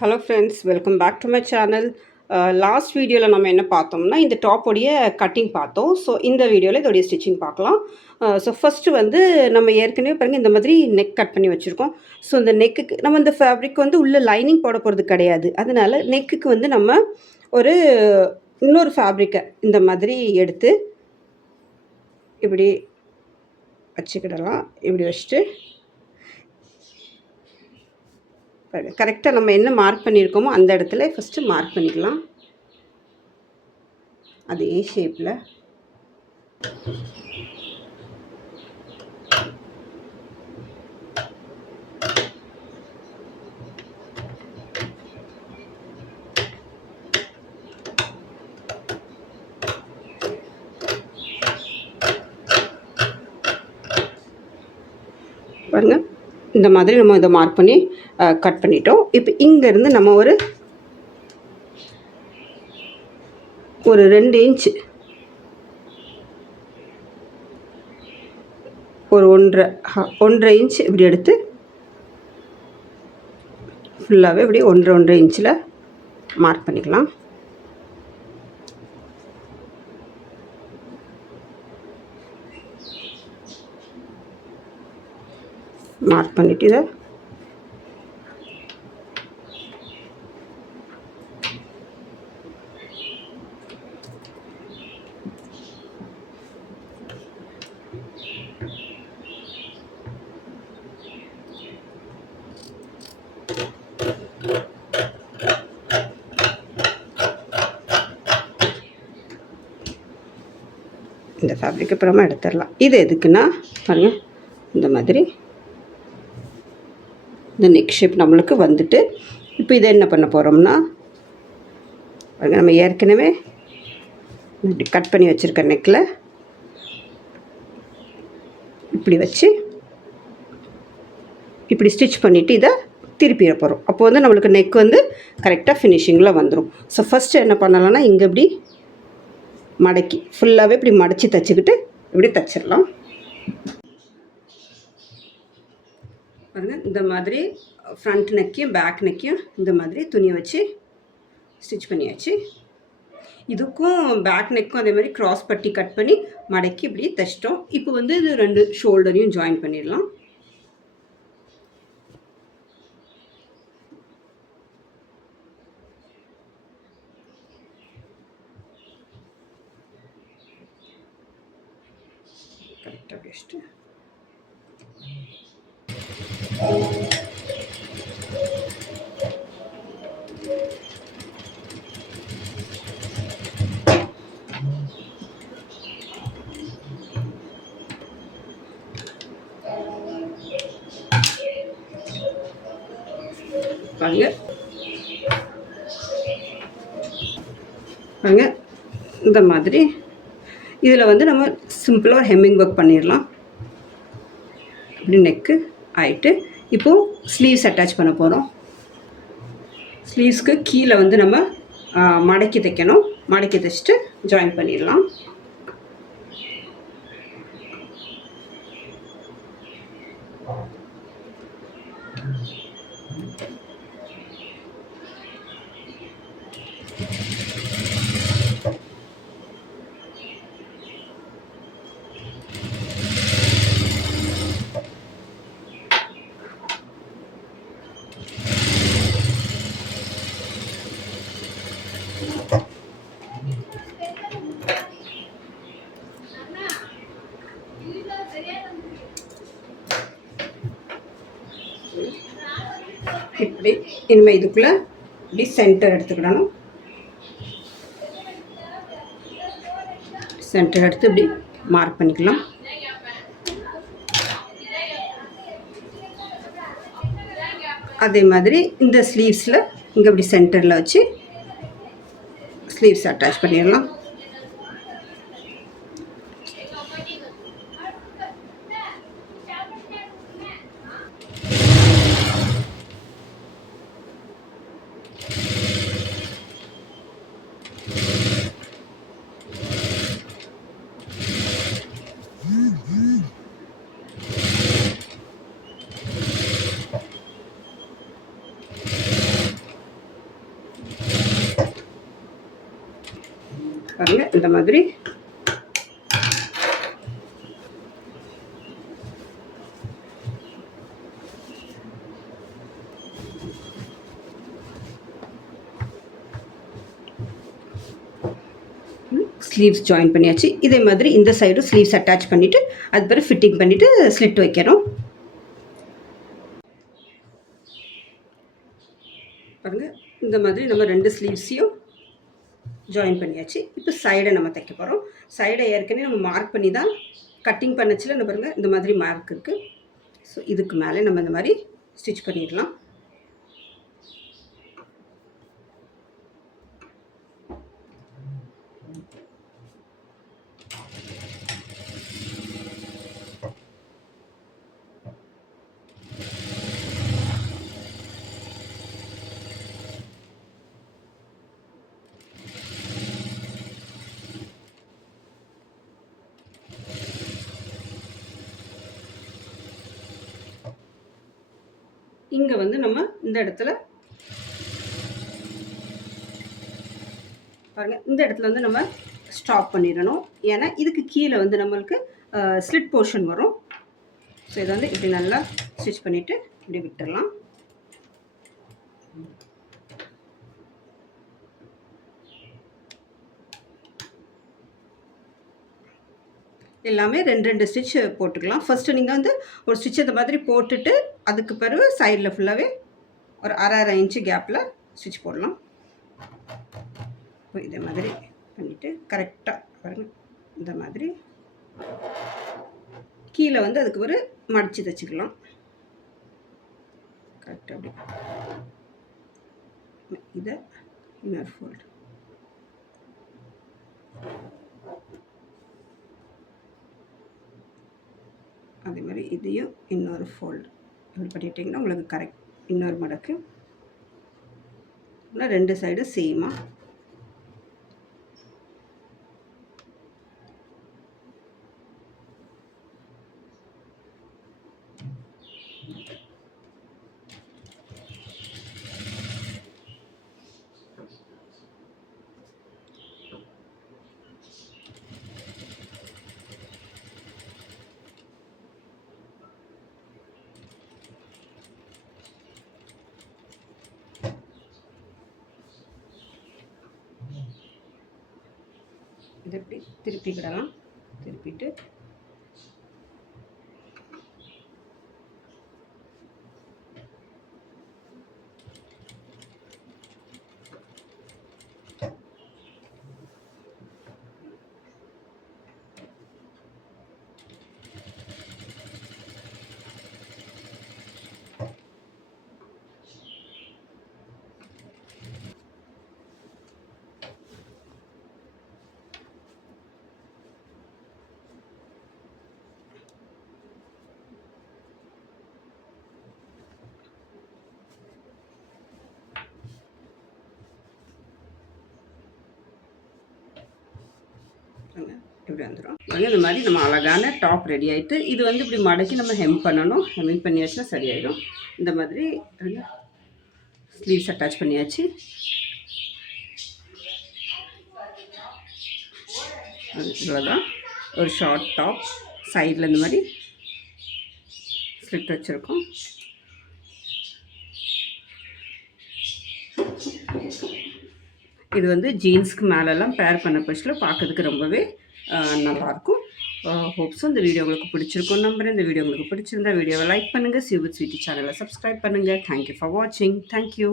Hello friends, welcome back to my channel. Last வீடியோவில் நம்ம என்ன பார்த்தோம்னா இந்த டாப்போடைய கட்டிங் பார்த்தோம். ஸோ இந்த வீடியோவில் இதோடைய ஸ்டிச்சிங் பார்க்கலாம். ஸோ ஃபஸ்ட்டு வந்து நம்ம ஏற்கனவே பாருங்கள் இந்த மாதிரி நெக் கட் பண்ணி வச்சுருக்கோம். ஸோ இந்த நெக்குக்கு நம்ம இந்த ஃபேப்ரிக் வந்து உள்ள லைனிங் போட போகிறது கிடையாது. அதனால் நெக்குக்கு வந்து நம்ம ஒரு இன்னொரு ஃபேப்ரிக்கை இந்த மாதிரி எடுத்து இப்படி வச்சுக்கிடலாம். இப்படி வச்சுட்டு கரெக்டாக நம்ம என்ன மார்க் பண்ணியிருக்கோமோ அந்த இடத்துல ஃபஸ்ட்டு மார்க் பண்ணிக்கலாம். அதே ஷேப்பில் பாருங்கள், இந்த மாதிரி நம்ம இதை மார்க் பண்ணி கட் பண்ணிட்டோம். இப்போ இங்கேருந்து நம்ம ஒரு 2 இன்ச்சு, ஒரு 1.5 இன்ச் இப்படி எடுத்து ஃபுல்லாகவே இப்படி 1.5 இன்ச்சில் மார்க் பண்ணிக்கலாம். மார்க் பண்ணிவிட்டு இதை இந்த ஃபேப்ரிக் அப்புறமா எடுத்துடலாம். இது எதுக்குன்னா பாருங்கள், இந்த மாதிரி இந்த நெக் ஷேப் நம்மளுக்கு வந்துட்டு இப்போ இதை என்ன பண்ண போகிறோம்னா பாருங்கள், நம்ம ஏற்கனவே இப்படி கட் பண்ணி வச்சுருக்க நெக்கில் இப்படி வச்சு இப்படி ஸ்டிச் பண்ணிவிட்டு இதை திருப்பிட போகிறோம். அப்போ வந்து நம்மளுக்கு நெக் வந்து கரெக்டாக ஃபினிஷிங்கில் வந்துடும். ஸோ ஃபஸ்ட்டு என்ன பண்ணலாம்னா இங்கே இப்படி மடக்கி ஃபுல்லாகவே இப்படி மடச்சி தைச்சிக்கிட்டு இப்படி தைச்சிடலாம். பாருங்கள், இந்த மாதிரி ஃப்ரண்ட் நெக்கையும் பேக் நெக்கையும் இந்த மாதிரி துணியை வச்சு ஸ்டிச் பண்ணியாச்சு. இதுக்கும் பேக் நெக்கும் அதே மாதிரி க்ராஸ் பட்டி கட் பண்ணி மடக்கி இப்படி தைச்சிட்டோம். இப்போ வந்து இது 2 ஷோல்டரையும் ஜாயின் பண்ணிடலாம். கரெக்டாக வச்சுட்டு பாருங்க இந்த மாதிரி இதில் வந்து நம்ம சிம்பிளாக ஒரு ஹெம்மிங் ஒர்க் பண்ணிடலாம். இப்படி நெக்கு ஆகிட்டு இப்போது ஸ்லீவ்ஸ் அட்டாச் பண்ண போகிறோம். ஸ்லீவ்ஸ்க்கு கீழே வந்து நம்ம மடக்கி தைக்கணும். மடக்கி தைச்சிட்டு ஜாயின் பண்ணிடலாம். இப்படி இனிமேல் இதுக்குள்ளே இப்படி சென்டர் எடுத்துக்கிடணும். சென்டர் எடுத்து இப்படி மார்க் பண்ணிக்கலாம். அதே மாதிரி இந்த ஸ்லீவ்ஸில் இங்கே இப்படி சென்டரில் வச்சு ஸ்லீவ்ஸ் அட்டாச் பண்ணிடலாம். பாருங்கள் இந்த மாதிரி ஸ்லீவ்ஸ் ஜாயின் பண்ணியாச்சு. இதே மாதிரி இந்த சைடும் ஸ்லீவ்ஸ் அட்டாச் பண்ணிவிட்டு அது பிறகு ஃபிட்டிங் பண்ணிவிட்டு ஸ்லிட் வைக்கணும். பாருங்கள் இந்த மாதிரி நம்ம 2 ஸ்லீவ்ஸையும் ஜாயின் பண்ணியாச்சு. இப்போ சைடை நம்ம தைக்க போகிறோம். சைடை ஏற்கனவே நம்ம மார்க் பண்ணி தான் கட்டிங் பண்ணச்சில் நம்ம பாருங்கள் இந்த மாதிரி மார்க் இருக்குது. ஸோ இதுக்கு மேலே நம்ம இந்த மாதிரி ஸ்டிச் பண்ணிடலாம். இங்கே வந்து நம்ம இந்த இடத்துல பாருங்கள் இந்த இடத்துல வந்து நம்ம ஸ்டாப் பண்ணிடணும். ஏன்னா இதுக்கு கீழே வந்து நம்மளுக்கு ஸ்லிட் போர்ஷன் வரும். ஸோ இதை வந்து இப்படி நல்லா ஸ்டிச் பண்ணிவிட்டு இப்படி விட்டுடலாம். எல்லாமே 2 ஸ்டிச் போட்டுக்கலாம். ஃபஸ்ட்டு நீங்கள் வந்து ஒரு ஸ்டிச் இந்த மாதிரி போட்டுட்டு அதுக்கு பிறகு சைடில் ஃபுல்லாகவே ஒரு அரை இன்ச்சு கேப்பில் ஸ்டிச் போடலாம். இதே மாதிரி பண்ணிவிட்டு கரெக்டாக பாருங்கள் இந்த மாதிரி கீழே வந்து அதுக்கு ஒரு மடித்து தைச்சிக்கலாம். கரெக்டாக அப்படி இதை இன்னொரு ஃபோல்டு அதே மாதிரி இதையும் இன்னொரு ஃபோல்டு இப்படி பண்ணிட்டிங்கன்னா உங்களுக்கு கரெக்ட் இன்னொரு மடக்கு. இல்லை 2 சைடும் சேமாக இதை இப்படி திருப்பிக்கிடலாம். திருப்பிட்டு இப்படி வந்துடும். இந்த மாதிரி நம்ம அழகான டாப் ரெடி ஆகிட்டு இது வந்து இப்படி மடக்கி நம்ம ஹெம் பண்ணணும். ஹெம் பண்ணியாச்சுன்னா சரியாயிடும். இந்த மாதிரி ஸ்லீவ்ஸ் அட்டாச் பண்ணியாச்சு. இவ்வளோதான் ஒரு ஷார்ட் டாப். சைடில் இந்த மாதிரி ஸ்லிட் வச்சுருக்கோம். இது வந்து ஜீன்ஸ்க்கு மேலெல்லாம் பேர் பண்ண பட்சத்தில் பார்க்கறதுக்கு ரொம்பவே நல்லாயிருக்கும். ஹோப்ஸும் இந்த வீடியோ உங்களுக்கு பிடிச்சிருக்கும் நம்புறேன். இந்த வீடியோ உங்களுக்கு பிடிச்சிருந்தா வீடியோவை லைக் பண்ணுங்கள். சிவ் வித் ஸ்வீட்டி சேனலை சப்ஸ்கிரைப் பண்ணுங்கள். தேங்க்யூ ஃபார் வாட்சிங். தேங்க்யூ.